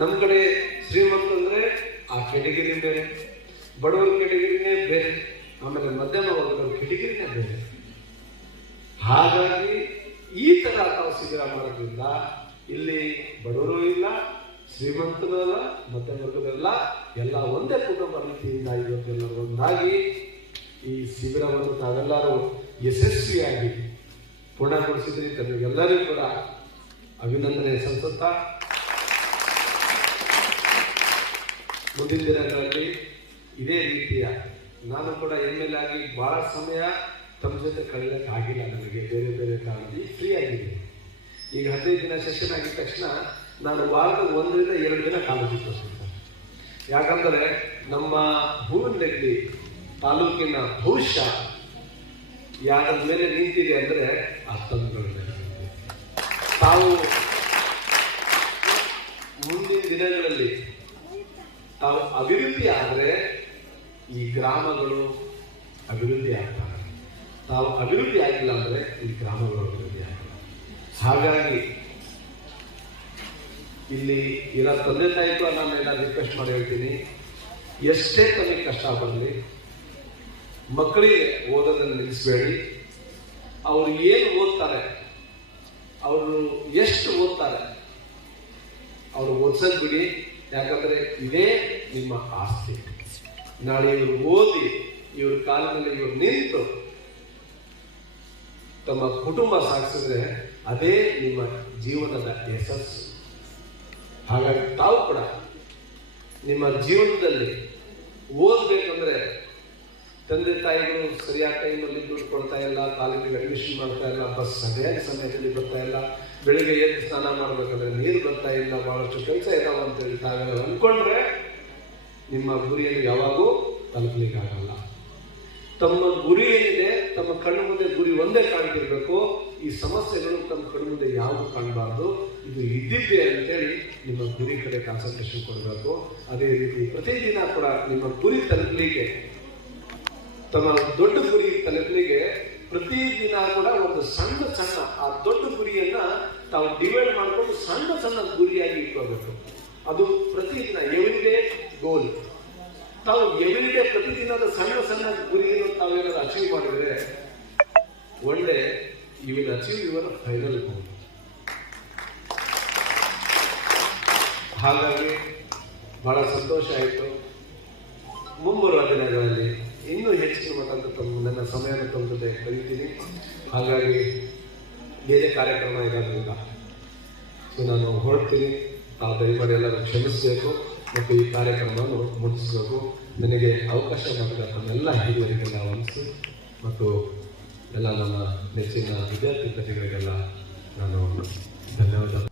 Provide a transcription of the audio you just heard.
ನಮ್ಮ ಕಡೆ ಶ್ರೀಮಂತ ಅಂದ್ರೆ ಆ ಕೆಟಗಿರಿ ಬೇರೆ, ಬಡವರ ಕೆಟಗಿರಿನೇ ಬೇರೆ, ಆಮೇಲೆ ಮಧ್ಯಮ ವರ್ಗದ ಕೆಟಗಿರಿನೇ ಬೇರೆ. ಹಾಗಾಗಿ ಈ ತರ ತಾವು ಶಿಬಿರ ಮಾಡೋದ್ರಿಂದ ಇಲ್ಲಿ ಬಡವರು ಇಲ್ಲ, ಶ್ರೀಮಂತರು ಅಲ್ಲ, ಮಧ್ಯಮ ವರ್ಗದಲ್ಲ, ಎಲ್ಲ ಒಂದೇ ಕುಟುಂಬ ರೀತಿಯಿಂದ ಇವತ್ತೆಲ್ಲರೂ ಒಂದಾಗಿ ಈ ಶಿಬಿರವನ್ನು ತಾವೆಲ್ಲರೂ ಯಶಸ್ವಿಯಾಗಿ ಪೂರ್ಣಗೊಳಿಸಿದ್ರಿ. ತಮಗೆಲ್ಲರಿಗೂ ಕೂಡ ಅಭಿನಂದನೆ ಸಲ್ಲಿಸುತ್ತಾ ಮುಂದಿನ ದಿನಗಳಲ್ಲಿ ಇದೇ ರೀತಿಯ ನಾನು ಕೂಡ ಎಮ್ಮೆಲ್ ಆಗಿ ಬಹಳ ಸಮಯ ತಮ್ಮ ಜೊತೆ ಕಳೆಯಕ್ಕೆ ಆಗಿಲ್ಲ. ನನಗೆ ಬೇರೆ ಬೇರೆ ಕಾರಣದಲ್ಲಿ ಫ್ರೀ ಆಗಿದೆ. ಈಗ 15 ದಿನ ಸೆಷನ್ ಆಗಿದ ತಕ್ಷಣ ನಾನು ವಾರದ 1 ರಿಂದ 2 ದಿನ ಕಾಲೇಜಿಗೆ ತೋರಿಸ್ತೀನಿ. ಯಾಕಂದರೆ ನಮ್ಮ ಹೂವಿನಹಳ್ಳಿ ತಾಲೂಕಿನ ಭವಿಷ್ಯ ಯಾರ ಮೇಲೆ ನಿಂತಿದೆ ಅಂದರೆ ಆ ತಂದುಗಳ ಮೇಲೆ. ತಾವು ಮುಂದಿನ ದಿನಗಳಲ್ಲಿ ತಾವು ಅಭಿವೃದ್ಧಿ ಆದರೆ ಈ ಗ್ರಾಮಗಳು ಅಭಿವೃದ್ಧಿ ಆಗ್ತವೆ. ತಾವು ಅಭಿವೃದ್ಧಿ ಆಗಿಲ್ಲ ಅಂದರೆ ಈ ಗ್ರಾಮಗಳು ಅಭಿವೃದ್ಧಿ ಆಗ್ತವೆ. ಹಾಗಾಗಿ ಇಲ್ಲಿ ಇರೋ ತಂದೆ ತಾಯಿಗೂ ನಾನೆಲ್ಲ ರಿಕ್ವೆಸ್ಟ್ ಮಾಡಿ ಹೇಳ್ತೀನಿ, ಎಷ್ಟೇ ತಮಗೆ ಕಷ್ಟ ಬರಲಿ ಮಕ್ಕಳಿಗೆ ಓದೋದನ್ನು ನಿಲ್ಲಿಸಬೇಡಿ. ಅವರು ಏನು ಓದ್ತಾರೆ, ಅವರು ಎಷ್ಟು ಓದ್ತಾರೆ ಅವರು ಓದ್ಸೋದು ಬಿಡಿ. ಯಾಕಂದ್ರೆ ಇದೇ ನಿಮ್ಮ ಆಸ್ತಿ. ನಾಳೆ ಇವರು ಓದಿ ಇವ್ರ ಕಾಲದಲ್ಲಿ ಇವರು ನಿಂತು ತಮ್ಮ ಕುಟುಂಬ ಸಾಗಿಸಿದ್ರೆ ಅದೇ ನಿಮ್ಮ ಜೀವನದ ಯಶಸ್ಸು. ಹಾಗಾಗಿ ತಾವು ಕೂಡ ನಿಮ್ಮ ಜೀವನದಲ್ಲಿ ಓದ್ಬೇಕಂದ್ರೆ ತಂದೆ ತಾಯಿಗಳು ಸರಿಯಾದ ಟೈಮಲ್ಲಿ ದುಡ್ಡು ಕೊಡ್ತಾ ಇಲ್ಲ, ಕಾಲೇಜಿಗೆ ಅಡ್ಮಿಷನ್ ಮಾಡ್ತಾ ಇಲ್ಲ, ಬಸ್ ಸರಿಯಾದ ಸಮಯದಲ್ಲಿ ಬರ್ತಾ ಇಲ್ಲ, ಬೆಳಿಗ್ಗೆ ಎದ್ದು ಸ್ನಾನ ಮಾಡ್ಬೇಕಂದ್ರೆ ನೀರು ಬರ್ತಾ ಇಲ್ಲ, ಬಹಳಷ್ಟು ಕೆಲಸ ಇದಾವ ಅಂತೇಳಿ ತಾವೆಲ್ಲ ಅನ್ಕೊಂಡ್ರೆ ನಿಮ್ಮ ಗುರಿಯನ್ನು ಯಾವಾಗೂ ತಲುಪಲಿಕ್ಕಾಗಲ್ಲ. ತಮ್ಮ ಗುರಿ ಏನಿದೆ, ತಮ್ಮ ಕಣ್ಣು ಮುಂದೆ ಗುರಿ ಒಂದೇ ಕಾಣ್ತಿರ್ಬೇಕು. ಈ ಸಮಸ್ಯೆಗಳು ತಮ್ಮ ಕಣ್ಣು ಮುಂದೆ ಯಾವುದು ಕಾಣಬಾರ್ದು. ಇದು ಇದ್ದಿದ್ದೆ ಅಂತೇಳಿ ನಿಮ್ಮ ಗುರಿ ಕಡೆ ಕಾನ್ಸಂಟ್ರೇಷನ್ ಕೊಡಬೇಕು. ಅದೇ ರೀತಿ ಪ್ರತಿದಿನ ಕೂಡ ನಿಮ್ಮ ಗುರಿ ತಲುಪಲಿಕ್ಕೆ, ತಮ್ಮ ದೊಡ್ಡ ಗುರಿ ತಲುಪಲಿಗೆ ಪ್ರತಿದಿನ ಕೂಡ ಒಂದು ಸಣ್ಣ ಸಣ್ಣ ಆ ದೊಡ್ಡ ಗುರಿಯನ್ನ ತಾವು ಡಿವೈಡ್ ಮಾಡಿಕೊಂಡು ಸಣ್ಣ ಸಣ್ಣ ಗುರಿಯಾಗಿ ಇಟ್ಕೋಬೇಕು. ಅದು ಪ್ರತಿದಿನ ಎವ್ರಿಡೇ ಗೋಲ್. ತಾವು ಎವ್ರಿಡೇ ಪ್ರತಿದಿನದ ಸಣ್ಣ ಸಣ್ಣ ಗುರಿಯನ್ನು ತಾವೇನಾದ್ರು ಅಚೀವ್ ಮಾಡಿದ್ರೆ one day you will achieve your final goal. ಹಾಗಾಗಿ ಬಹಳ ಸಂತೋಷ ಆಯಿತು. ಮುಂಬರುವ ದಿನಗಳಲ್ಲಿ ಇನ್ನೂ ಹೆಚ್ಚಿನ ಮಟ್ಟದ ನನ್ನ ಸಮಯವನ್ನು ತಮ್ಮ ಜೊತೆ ಕಲಿತೀನಿ. ಹಾಗಾಗಿ ಬೇರೆ ಕಾರ್ಯಕ್ರಮ ಇರೋದ್ರಿಂದ ನಾನು ಹೊರಡ್ತೀನಿ. ತಾವು ದಯಮಾಡಿ ಎಲ್ಲರೂ ಕ್ಷಮಿಸಬೇಕು ಮತ್ತು ಈ ಕಾರ್ಯಕ್ರಮವನ್ನು ಮುಗಿಸಬೇಕು. ನನಗೆ ಅವಕಾಶ ಮಾಡಿದ ತಮ್ಮೆಲ್ಲ ಹಿರಿಯರಿಗೆಲ್ಲ ವಂದಿಸಿ ಮತ್ತು ಎಲ್ಲ ನನ್ನ ನೆಚ್ಚಿನ ವಿದ್ಯಾರ್ಥಿ ಪ್ರತಿಗಳಿಗೆಲ್ಲ ನಾನು ಧನ್ಯವಾದ